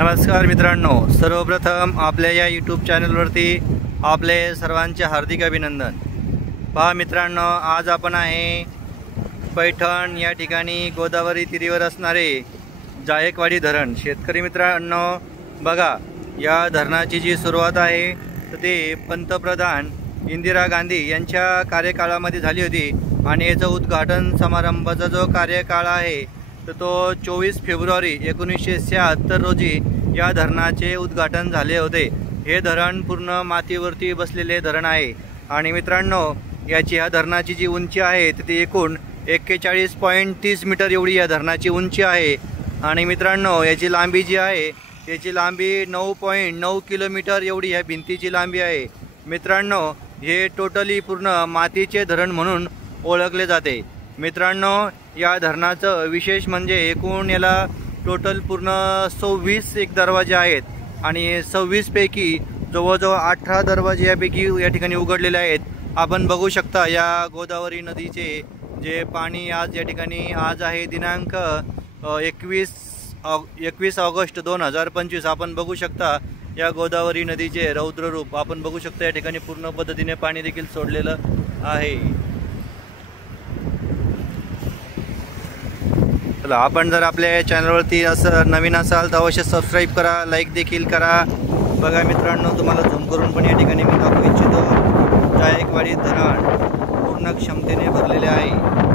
नमस्कार मित्रांनो, सर्वप्रथम आपल्या या यूट्यूब चॅनलवरती आपले सर्वांचे हार्दिक अभिनंदन। पहा मित्रांनो, आज आपण आहे पैठण या ठिकाणी गोदावरी तीरावर असणारे जायकवाडी धरण। शेतकरी मित्रांनो बघा, या धरणाची जी सुरुवात आहे तर ते पंतप्रधान इंदिरा गांधी यांच्या कार्यकाळामध्ये झाली होती आणि याचा उद्घाटन समारंभाचा जो कार्यकाळ आहे तर तो 24 फेब्रुवारी 1976 रोजी या धरणाचे उद्घाटन झाले होते। हे धरण पूर्ण मातीवरती बसलेले धरण आहे आणि मित्रांनो या धरणाची जी उंची आहे ती एकूण 41.30 मीटर एवढी या धरणाची उंची आहे। आणि मित्रांनो याची लांबी जी आहे त्याची लांबी 9.9 किलोमीटर एवढी या भिंतीची लांबी आहे। मित्रांनो हे टोटली पूर्ण मातीचे धरण म्हणून ओळखले जाते। मित्रांनो या धरणाचं विशेष म्हणजे एकूण याला टोटल पूर्ण 26 एक दरवाजे आहेत आणि 26 पैकी जवळजवळ 18 दरवाजे यापैकी या ठिकाणी उघडलेले आहेत। आपण बघू शकता या गोदावरी नदीचे जे पाणी आज या ठिकाणी आज आहे दिनांक 21 ऑगस्ट 2025। आपण बघू शकता या गोदावरी नदीचे रौद्र रूप आपण बघू शकता। या ठिकाणी पूर्ण पद्धतीने पाणी देखील सोडलेलं आहे। चला, आपण जर आपल्या चॅनलवरती असं नवीन असाल तर अवश्य सबस्क्राईब करा, लाईक देखील करा। बघा मित्रांनो, तुम्हाला झूम करून पण या ठिकाणी मी दाखवू इच्छितो, जायकवाडी धरण पूर्ण क्षमतेने भरलेले आहे।